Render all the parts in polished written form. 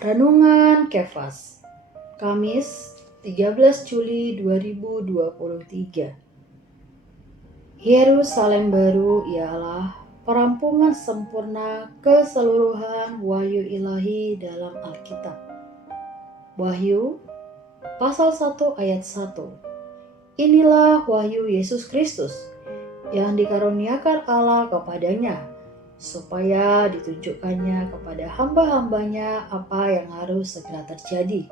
Renungan Kefas, Kamis 13 Juli 2023. Yerusalem baru ialah perampungan sempurna keseluruhan wahyu ilahi dalam Alkitab. Wahyu pasal 1 ayat 1. Inilah wahyu Yesus Kristus yang dikaruniakan Allah kepadanya, supaya ditunjukkannya kepada hamba-hambanya apa yang harus segera terjadi.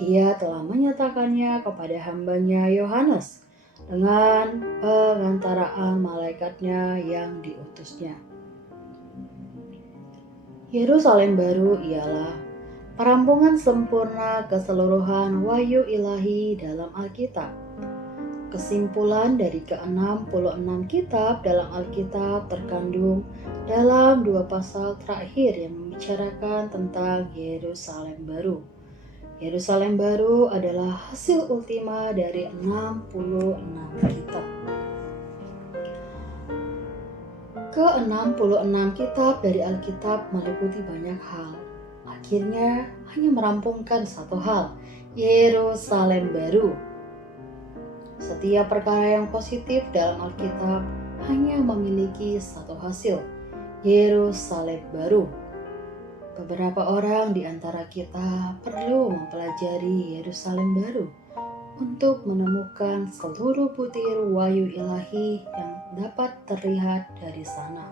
Ia telah menyatakannya kepada hambanya Yohanes dengan pengantaraan malaikatnya yang diutusnya. Yerusalem baru ialah perampungan sempurna keseluruhan wahyu ilahi dalam Alkitab. Kesimpulan dari ke-66 kitab dalam Alkitab terkandung dalam 2 pasal terakhir yang membicarakan tentang Yerusalem baru. Yerusalem baru adalah hasil ultima dari 66 kitab. Ke-66 kitab dari Alkitab meliputi banyak hal. Akhirnya hanya merampungkan satu hal, Yerusalem baru. Setiap perkara yang positif dalam Alkitab hanya memiliki satu hasil, Yerusalem baru. Beberapa orang di antara kita perlu mempelajari Yerusalem baru untuk menemukan seluruh butir wahyu ilahi yang dapat terlihat dari sana.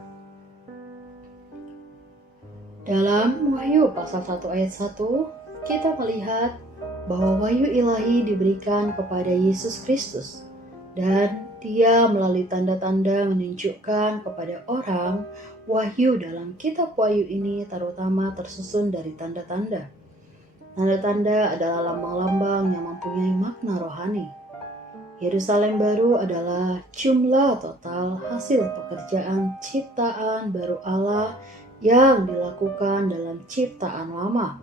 Dalam Wahyu pasal 1 ayat 1, kita melihat bahwa wahyu ilahi diberikan kepada Yesus Kristus dan Dia melalui tanda-tanda menunjukkan kepada orang wahyu dalam kitab wahyu ini terutama tersusun dari tanda-tanda. Tanda-tanda adalah lambang-lambang yang mempunyai makna rohani. Yerusalem baru adalah jumlah total hasil pekerjaan ciptaan baru Allah yang dilakukan dalam ciptaan lama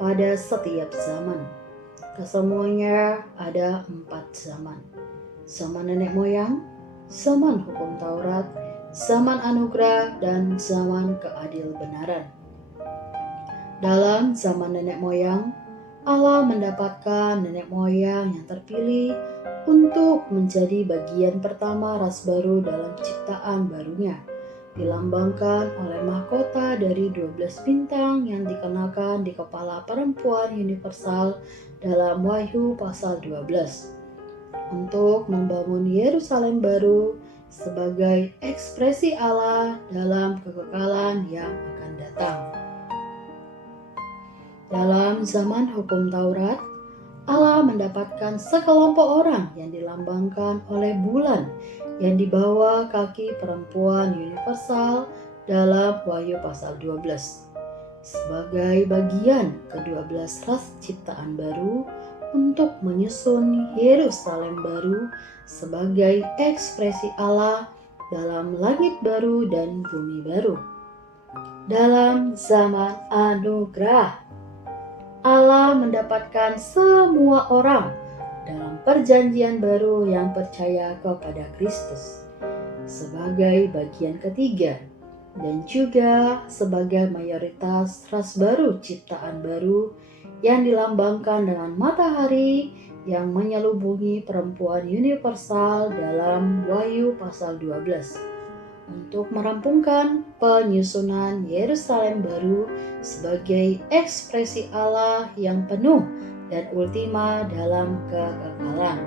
pada setiap zaman. Kesemuanya ada 4 zaman. Zaman nenek moyang, zaman hukum Taurat, zaman anugerah, dan zaman keadil benaran. Dalam zaman nenek moyang, Allah mendapatkan nenek moyang yang terpilih untuk menjadi bagian pertama ras baru dalam ciptaan barunya, dilambangkan oleh mahkota dari 12 bintang yang dikenakan di kepala perempuan universal dalam Wahyu pasal 12 untuk membangun Yerusalem baru sebagai ekspresi Allah dalam kekekalan yang akan datang. Dalam zaman hukum Taurat, Allah mendapatkan sekelompok orang yang dilambangkan oleh bulan yang dibawa kaki perempuan universal dalam Wahyu pasal 12 sebagai bagian ke-12 ras ciptaan baru untuk menyusun Yerusalem baru sebagai ekspresi Allah dalam langit baru dan bumi baru. Dalam zaman anugerah, Allah mendapatkan semua orang dalam perjanjian baru yang percaya kepada Kristus sebagai bagian ketiga dan juga sebagai mayoritas ras baru ciptaan baru yang dilambangkan dengan matahari yang menyelubungi perempuan universal dalam Wahyu pasal 12 untuk merampungkan penyusunan Yerusalem baru sebagai ekspresi Allah yang penuh dan ultima dalam kekekalan.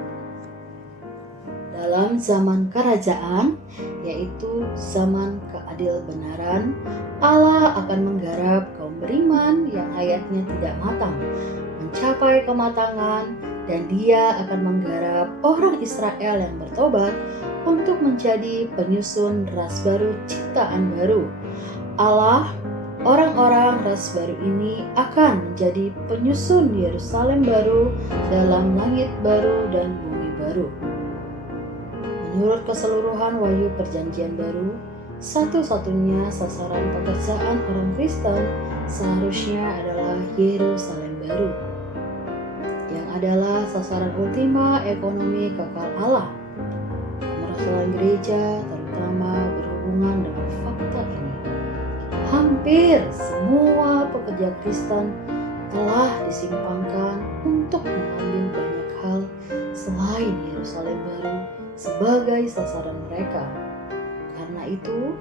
Dalam zaman kerajaan, yaitu zaman keadil benaran, Allah akan menggarap kaum beriman yang hayatnya tidak matang, mencapai kematangan, dan Dia akan menggarap orang Israel yang bertobat untuk menjadi penyusun ras baru ciptaan baru. Allah, orang-orang ras baru ini akan menjadi penyusun Yerusalem baru dalam langit baru dan bumi baru. Menurut keseluruhan wahyu perjanjian baru, satu-satunya sasaran pekerjaan orang Kristen seharusnya adalah Yerusalem baru, yang adalah sasaran ultima ekonomi kekal Allah. Kemerosot gereja terutama berhubungan dengan fakta ini. Hampir semua pekerja Kristen telah disimpangkan untuk mengambil banyak hal selain Yerusalem baru sebagai sasaran mereka. Karena itu,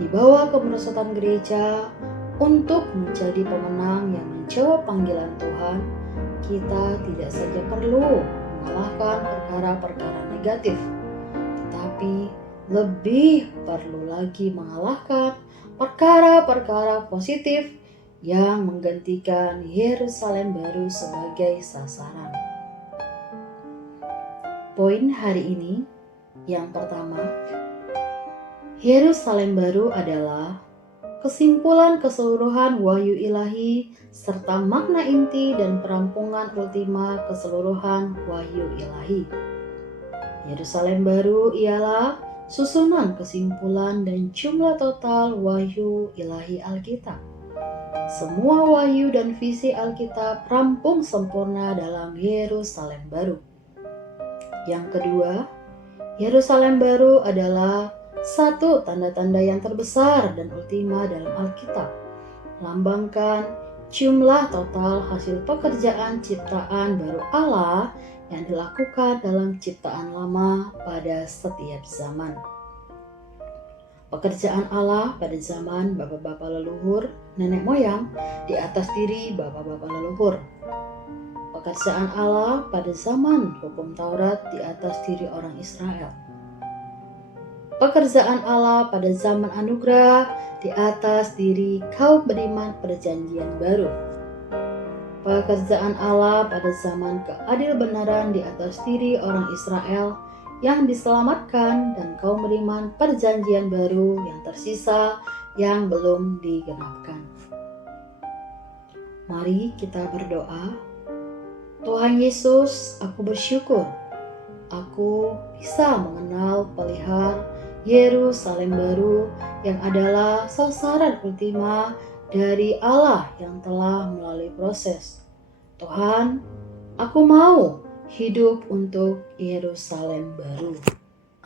di bawah kemerosotan gereja untuk menjadi pemenang yang menjawab panggilan Tuhan, kita tidak saja perlu mengalahkan perkara-perkara negatif, tetapi lebih perlu lagi mengalahkan perkara-perkara positif yang menggantikan Yerusalem baru sebagai sasaran. Poin hari ini yang pertama, Yerusalem baru adalah kesimpulan keseluruhan wahyu ilahi serta makna inti dan perampungan ultima keseluruhan wahyu ilahi. Yerusalem baru ialah susunan kesimpulan dan jumlah total wahyu ilahi Alkitab. Semua wahyu dan visi Alkitab rampung sempurna dalam Yerusalem baru. Yang kedua, Yerusalem baru adalah satu tanda-tanda yang terbesar dan ultima dalam Alkitab, melambangkan jumlah total hasil pekerjaan ciptaan baru Allah yang dilakukan dalam ciptaan lama pada setiap zaman. Pekerjaan Allah pada zaman bapak-bapak leluhur, nenek moyang, di atas diri bapak-bapak leluhur. Pekerjaan Allah pada zaman hukum Taurat di atas diri orang Israel. Pekerjaan Allah pada zaman anugerah di atas diri kaum beriman perjanjian baru. Pekerjaan Allah pada zaman keadilbenaran di atas diri orang Israel yang diselamatkan dan kaum beriman perjanjian baru yang tersisa yang belum digenapkan. Mari kita berdoa. Tuhan Yesus, aku bersyukur aku bisa mengenal pelihara Yerusalem baru yang adalah sasaran ultima dari Allah yang telah melalui proses. Tuhan, aku mau hidup untuk Yerusalem baru.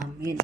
Amin.